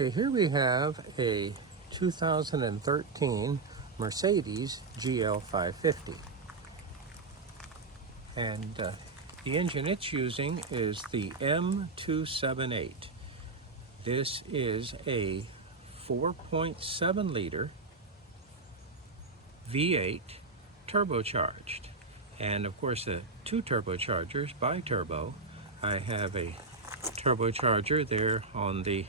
Okay, here we have a 2013 Mercedes GL550. And the engine it's using is the M278. This is a 4.7 liter V8 turbocharged. And of course the two turbochargers bi-turbo. I have a turbocharger there on the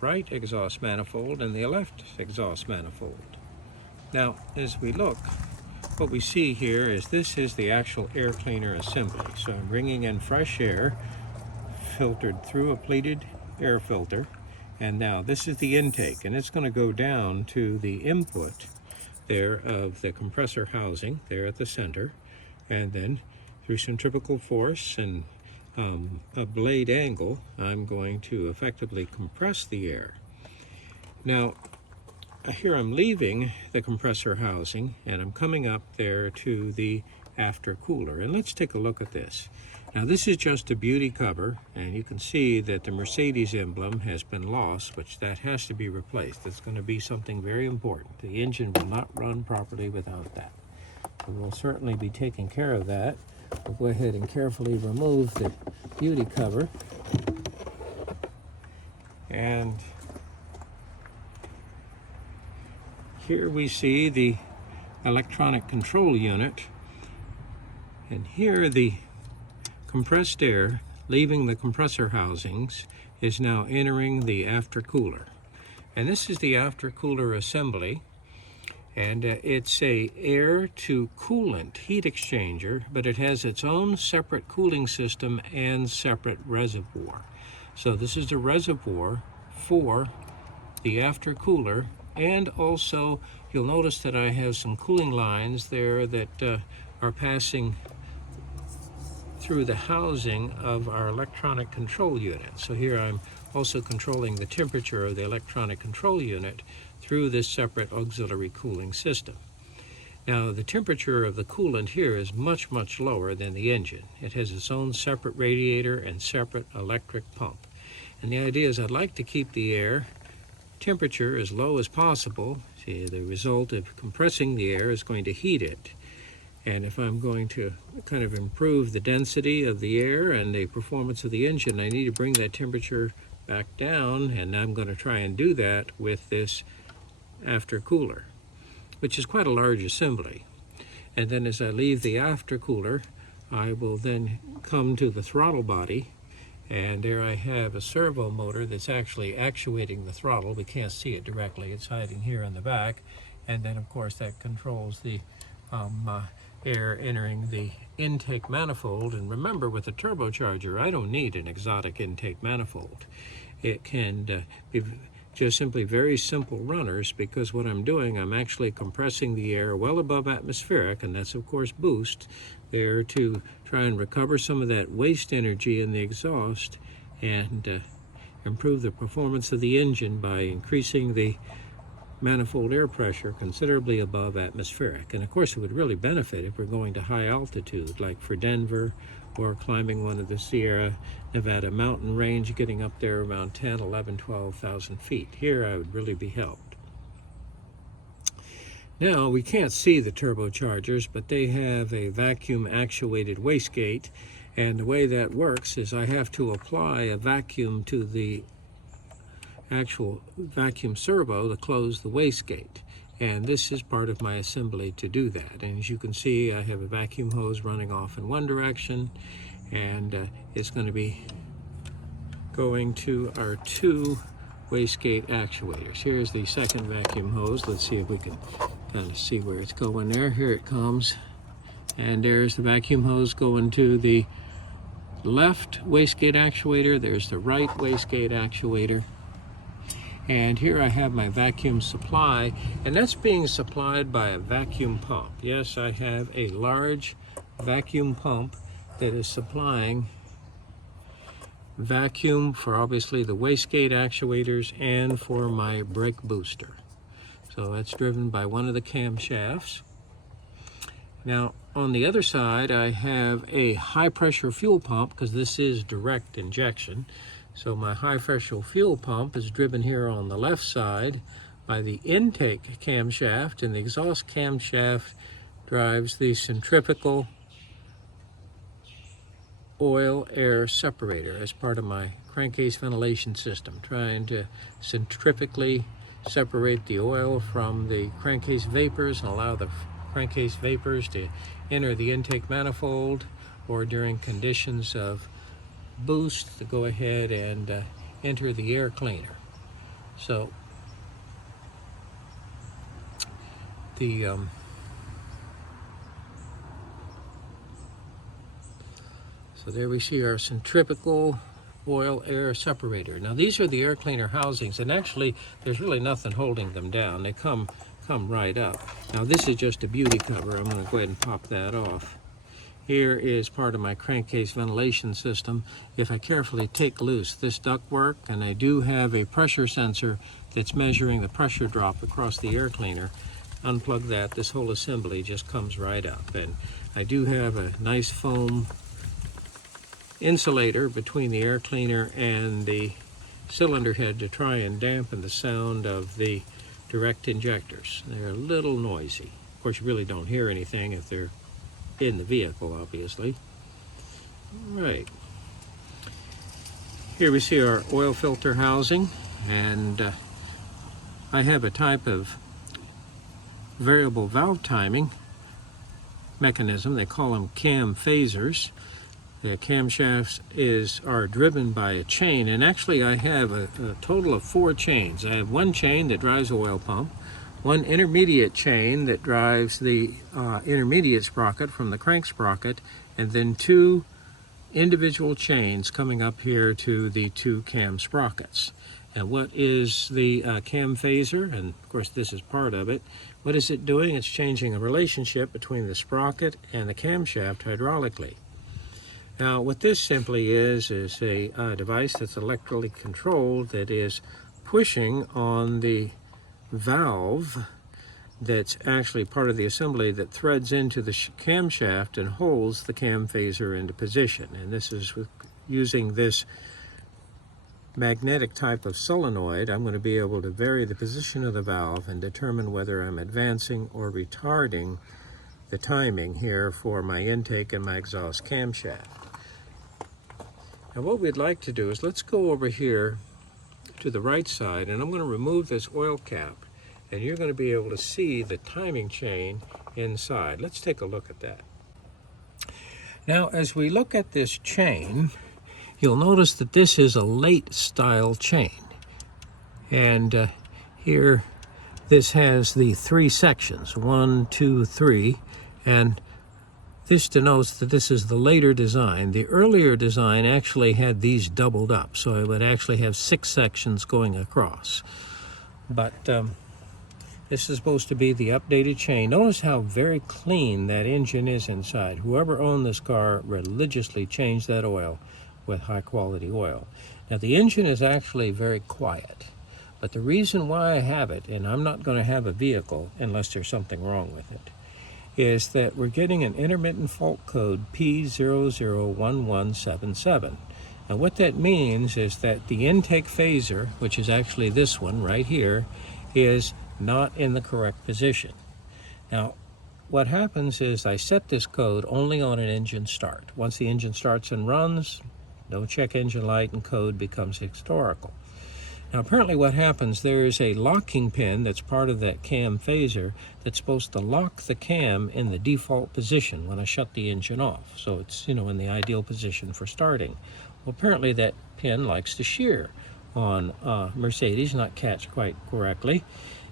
right exhaust manifold and the left exhaust manifold. Now as we look, what we see here is this is the actual air cleaner assembly. So I'm bringing in fresh air filtered through a pleated air filter, and now this is the intake, and it's going to go down to the input there of the compressor housing there at the center, and then through centrifugal force and a blade angle, I'm going to effectively compress the air. Now, here I'm leaving the compressor housing and I'm coming up there to the after cooler. And let's take a look at this. Now, this is just a beauty cover, and you can see that the Mercedes emblem has been lost, which that has to be replaced. It's going to be something very important. The engine will not run properly without that. So we'll certainly be taking care of that. We'll go ahead and carefully remove the beauty cover. And here we see the electronic control unit. And here the compressed air leaving the compressor housings is now entering the after cooler. And this is the after cooler assembly. And it's a air to coolant heat exchanger, but it has its own separate cooling system and separate reservoir. So this is the reservoir for the after cooler, and also you'll notice that I have some cooling lines there that are passing through the housing of our electronic control unit. So here I'm also controlling the temperature of the electronic control unit through this separate auxiliary cooling system. Now, the temperature of the coolant here is much, much lower than the engine. It has its own separate radiator and separate electric pump. And the idea is I'd like to keep the air temperature as low as possible. See, the result of compressing the air is going to heat it. And if I'm going to kind of improve the density of the air and the performance of the engine, I need to bring that temperature back down, and I'm going to try and do that with this after cooler, which is quite a large assembly. And then as I leave the after cooler, I will then come to the throttle body, and there I have a servo motor that's actually actuating the throttle. We can't see it directly, it's hiding here in the back. And then of course that controls the air entering the intake manifold. And remember, with a turbocharger, I don't need an exotic intake manifold. It can be just simply very simple runners, because what I'm doing, I'm actually compressing the air well above atmospheric, and that's of course boost there to try and recover some of that waste energy in the exhaust and improve the performance of the engine by increasing the manifold air pressure considerably above atmospheric. And of course it would really benefit if we're going to high altitude, like for Denver, or climbing one of the Sierra Nevada mountain range, getting up there around 10, 11, 12,000 feet. Here I would really be helped. Now, we can't see the turbochargers, but they have a vacuum actuated wastegate, and the way that works is I have to apply a vacuum to the actual vacuum servo to close the wastegate. And this is part of my assembly to do that. And as you can see, I have a vacuum hose running off in one direction, and it's going to be going to our two wastegate actuators. Here's the second vacuum hose. Let's see if we can kind of see where it's going there. Here it comes. And there's the vacuum hose going to the left wastegate actuator. There's the right wastegate actuator. And here I have my vacuum supply, and that's being supplied by a vacuum pump. Yes, I have a large vacuum pump that is supplying vacuum for obviously the wastegate actuators and for my brake booster. So that's driven by one of the camshafts. Now on the other side I have a high pressure fuel pump, because this is direct injection. So my high pressure fuel pump is driven here on the left side by the intake camshaft, and the exhaust camshaft drives the centrifugal oil-air separator as part of my crankcase ventilation system, trying to centrifugally separate the oil from the crankcase vapors and allow the crankcase vapors to enter the intake manifold, or during conditions of boost to go ahead and enter the air cleaner. So so there we see our centrifugal oil-air separator. Now these are the air cleaner housings, and actually there's really nothing holding them down. They come right up. Now this is just a beauty cover. I'm going to go ahead and pop that off. Here is part of my crankcase ventilation system. If I carefully take loose this ductwork, and I do have a pressure sensor that's measuring the pressure drop across the air cleaner, unplug that, this whole assembly just comes right up. And I do have a nice foam insulator between the air cleaner and the cylinder head to try and dampen the sound of the direct injectors. They're a little noisy. Of course, you really don't hear anything if they're in the vehicle, obviously. Right. Here we see our oil filter housing, and I have a type of variable valve timing mechanism. They call them cam phasers. The camshafts are driven by a chain, and actually I have a total of 4 chains. I have one chain that drives the oil pump, one intermediate chain that drives the intermediate sprocket from the crank sprocket, and then 2 individual chains coming up here to the 2 cam sprockets. And what is the cam phaser? And of course this is part of it. What is it doing? It's changing a relationship between the sprocket and the camshaft hydraulically. Now what this simply is a device that's electrically controlled that is pushing on the valve that's actually part of the assembly that threads into the camshaft and holds the cam phaser into position. And this is using this magnetic type of solenoid. I'm going to be able to vary the position of the valve and determine whether I'm advancing or retarding the timing here for my intake and my exhaust camshaft. Now what we'd like to do is let's go over here to the right side, and I'm going to remove this oil cap, and you're going to be able to see the timing chain inside. Let's take a look at that. Now as we look at this chain, you'll notice that this is a late style chain, and here this has the 3 sections, 1, 2, 3, and this denotes that this is the later design. The earlier design actually had these doubled up, so I would actually have 6 sections going across. But this is supposed to be the updated chain. Notice how very clean that engine is inside. Whoever owned this car religiously changed that oil with high quality oil. Now the engine is actually very quiet, but the reason why I have it, and I'm not going to have a vehicle unless there's something wrong with it, is that we're getting an intermittent fault code P001177. And what that means is that the intake phaser, which is actually this one right here, is not in the correct position. Now what happens is I set this code only on an engine start. Once the engine starts and runs, no check engine light and code becomes historical. Now apparently what happens, there is a locking pin that's part of that cam phaser that's supposed to lock the cam in the default position when I shut the engine off. So it's, you know, in the ideal position for starting. Well, apparently that pin likes to shear on Mercedes, not catch quite correctly,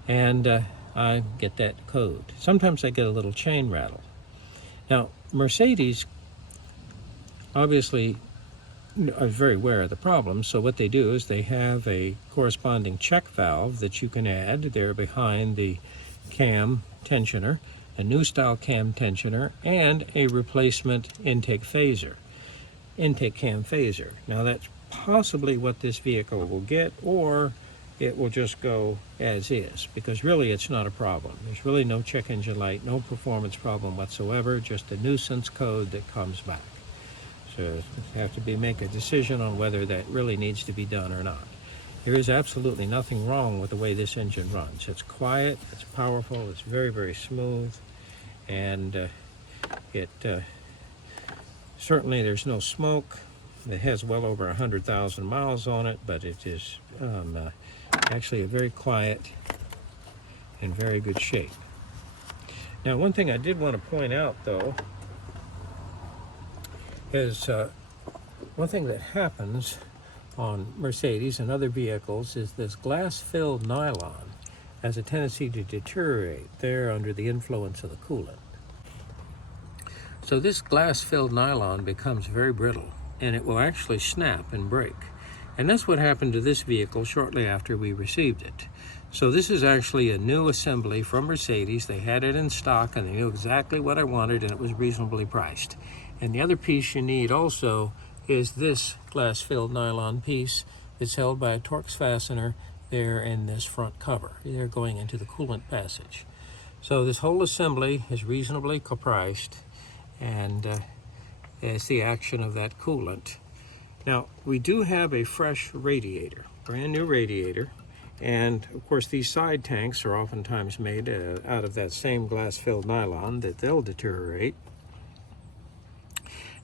and I get that code. Sometimes I get a little chain rattle. Now Mercedes obviously are very aware of the problem, so what they do is they have a corresponding check valve that you can add there behind the cam tensioner, a new style cam tensioner, and a replacement intake cam phaser. Now that's possibly what this vehicle will get, or it will just go as is, because really it's not a problem. There's really no check engine light, no performance problem whatsoever, just a nuisance code that comes back. So you have to make a decision on whether that really needs to be done or not. There is absolutely nothing wrong with the way this engine runs. It's quiet, it's powerful, it's very, very smooth, and certainly there's no smoke. It has well over 100,000 miles on it, but it is actually a very quiet and very good shape. Now, one thing I did want to point out, though, is one thing that happens on Mercedes and other vehicles is this glass-filled nylon has a tendency to deteriorate there under the influence of the coolant. So this glass-filled nylon becomes very brittle, and it will actually snap and break. And that's what happened to this vehicle shortly after we received it. So this is actually a new assembly from Mercedes. They had it in stock, and they knew exactly what I wanted, and it was reasonably priced. And the other piece you need also is this glass-filled nylon piece. It's held by a Torx fastener there in this front cover. They're going into the coolant passage. So this whole assembly is reasonably priced, and it's the action of that coolant. Now, we do have a fresh radiator, brand new radiator, and of course these side tanks are oftentimes made out of that same glass-filled nylon that they'll deteriorate.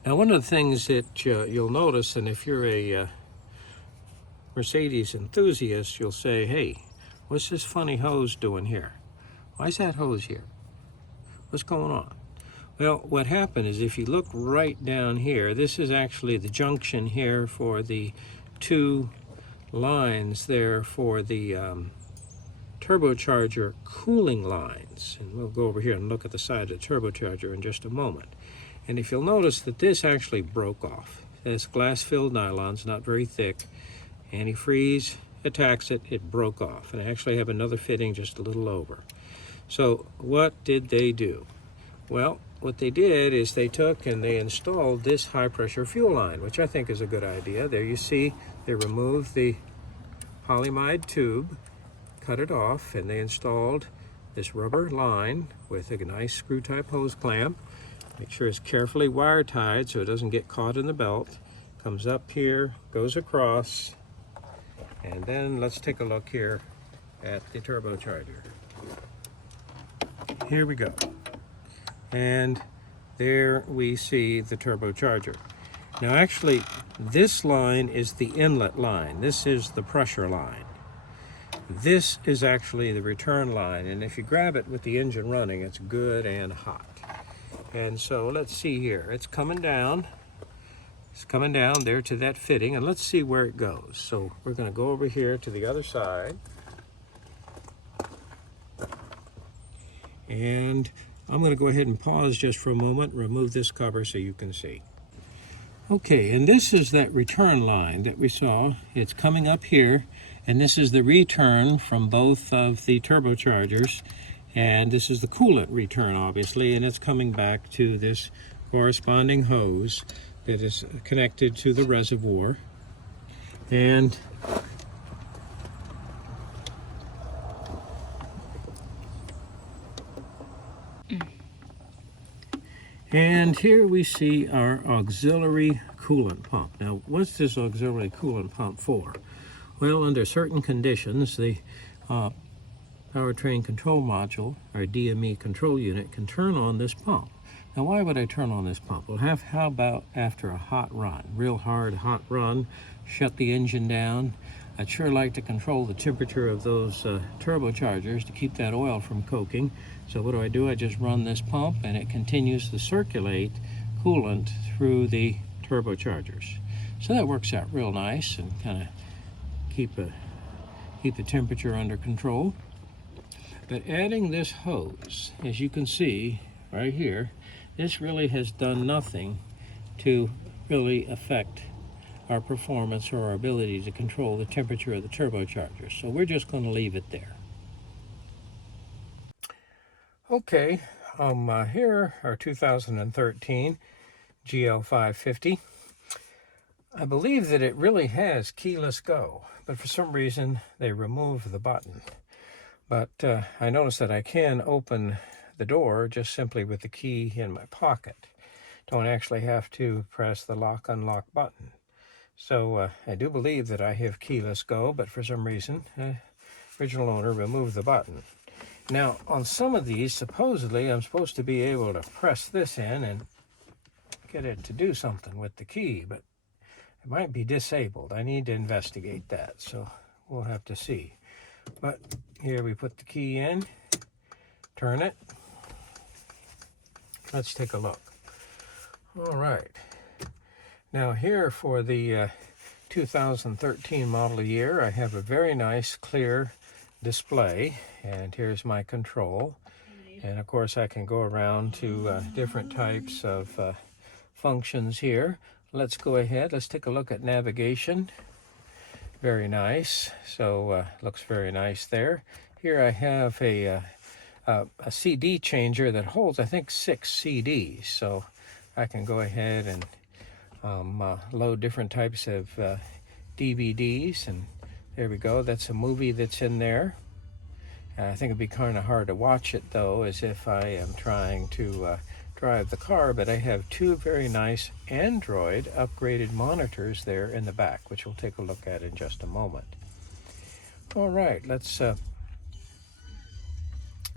Now, one of the things that you'll notice, and if you're a Mercedes enthusiast, you'll say, hey, what's this funny hose doing here? Why is that hose here? What's going on? Well, what happened is if you look right down here, this is actually the junction here for the two lines there for the turbocharger cooling lines. And we'll go over here and look at the side of the turbocharger in just a moment. And if you'll notice that this actually broke off. This glass-filled nylon's not very thick. Antifreeze attacks it, it broke off. And I actually have another fitting just a little over. So what did they do? Well, what they did is they took and they installed this high-pressure fuel line, which I think is a good idea. There you see they removed the polyamide tube, cut it off, and they installed this rubber line with a nice screw-type hose clamp. Make sure it's carefully wire-tied so it doesn't get caught in the belt. Comes up here, goes across, and then let's take a look here at the turbocharger. Here we go. And there we see the turbocharger. Now actually, this line is the inlet line. This is the pressure line. This is actually the return line, and if you grab it with the engine running, it's good and hot. And so let's see here. It's coming down. It's coming down there to that fitting, and let's see where it goes. So we're going to go over here to the other side. And I'm going to go ahead and pause just for a moment, remove this cover so you can see. Okay, and this is that return line that we saw. It's coming up here, and this is the return from both of the turbochargers. And this is the coolant return, obviously, and it's coming back to this corresponding hose that is connected to the reservoir. And here we see our auxiliary coolant pump. Now, what's this auxiliary coolant pump for? Well, under certain conditions, the powertrain control module, or DME control unit, can turn on this pump. Now, why would I turn on this pump? Well, how about after a hot run, real hard hot run, shut the engine down? I'd sure like to control the temperature of those turbochargers to keep that oil from coking. So what do? I just run this pump, and it continues to circulate coolant through the turbochargers. So that works out real nice and kind of keep the temperature under control. But adding this hose, as you can see right here, this really has done nothing to really affect our performance or our ability to control the temperature of the turbocharger. So we're just going to leave it there. Okay, here our 2013 GL550. I believe that it really has keyless go, but for some reason they removed the button. But I noticed that I can open the door just simply with the key in my pocket. don't actually have to press the lock-unlock button. So I do believe that I have keyless go, but for some reason, original owner removed the button. Now, on some of these, supposedly, I'm supposed to be able to press this in and get it to do something with the key, but it might be disabled. I need to investigate that, so we'll have to see. But here we put the key in, turn it. Let's take a look. All right. Now here for the 2013 model year, I have a very nice clear display, and here's my control. And of course I can go around to different types of functions here. Let's go ahead, let's take a look at navigation. Very nice, so looks very nice there. Here I have a CD changer that holds, I think, 6 CDs, so I can go ahead and load different types of DVDs, and there we go. That's a movie that's in there. I think it'd be kind of hard to watch it though, as if I am trying to drive the car, but I have 2 very nice Android upgraded monitors there in the back, which we'll take a look at in just a moment. All right, let's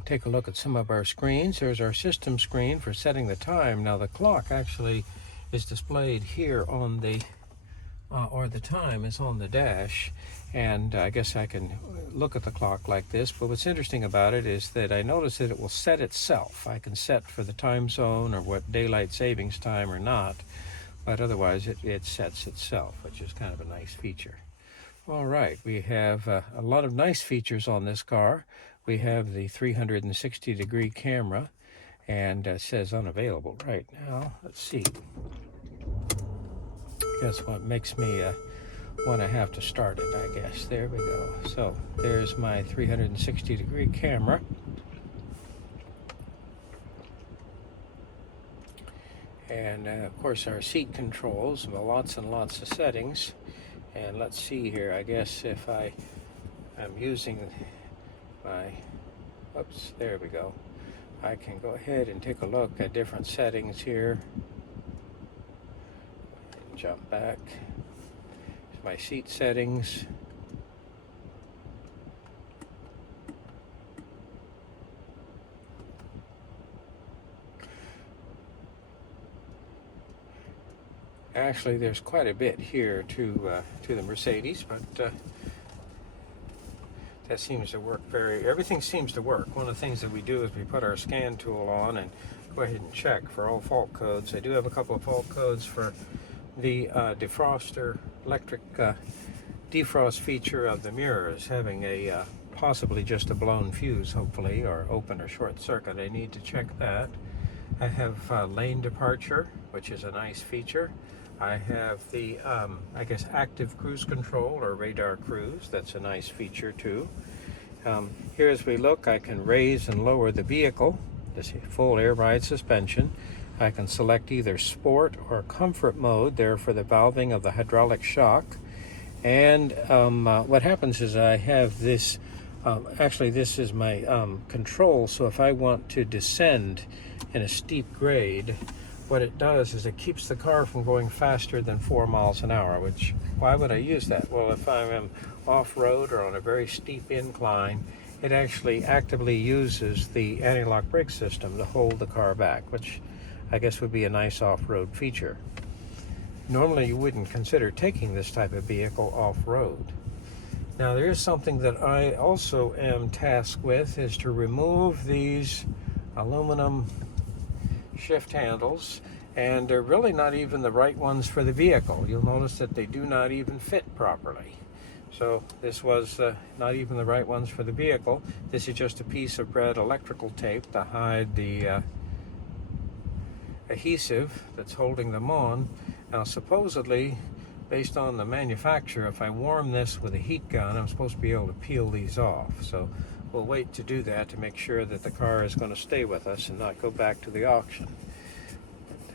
take a look at some of our screens. There's our system screen for setting the time. Now the clock actually is displayed here on the, or the time is on the dash, and I guess I can look at the clock like this, but what's interesting about it is that I notice that it will set itself. I can set for the time zone or what daylight savings time or not, but otherwise it sets itself, which is kind of a nice feature. All right, we have a lot of nice features on this car. We have the 360-degree camera, and it says unavailable right now. Let's see. That's what makes me want to have to start it, I guess. There we go. So there's my 360-degree camera. And of course our seat controls, lots and lots of settings. And let's see here, I guess if I'm using my, oops, there we go. I can go ahead and take a look at different settings here. Jump back. Here's my seat settings. Actually, there's quite a bit here to the Mercedes, but that seems to work everything seems to work. One of the things that we do is we put our scan tool on and go ahead and check for all fault codes. I do have a couple of fault codes for the defroster, electric defrost feature of the mirrors, having a possibly just a blown fuse, hopefully, or open or short circuit. I need to check that. I have lane departure, which is a nice feature. I have the, I guess, active cruise control or radar cruise. That's a nice feature too. Here as we look, I can raise and lower the vehicle. This full air ride suspension. I can select either sport or comfort mode there for the valving of the hydraulic shock. And what happens is I have this, actually this is my control, so if I want to descend in a steep grade, what it does is it keeps the car from going faster than 4 miles an hour, which, why would I use that? Well, if I'm off-road or on a very steep incline, it actually actively uses the anti-lock brake system to hold the car back, which I guess would be a nice off-road feature. Normally you wouldn't consider taking this type of vehicle off-road. Now there is something that I also am tasked with, is to remove these aluminum shift handles, and they're really not even the right ones for the vehicle. You'll notice that they do not even fit properly. So this was not even the right ones for the vehicle. This is just a piece of red electrical tape to hide the adhesive that's holding them on. Now supposedly, based on the manufacturer, if I warm this with a heat gun, I'm supposed to be able to peel these off. So we'll wait to do that to make sure that the car is going to stay with us and not go back to the auction.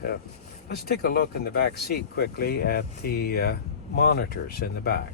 But, let's take a look in the back seat quickly at the monitors in the back.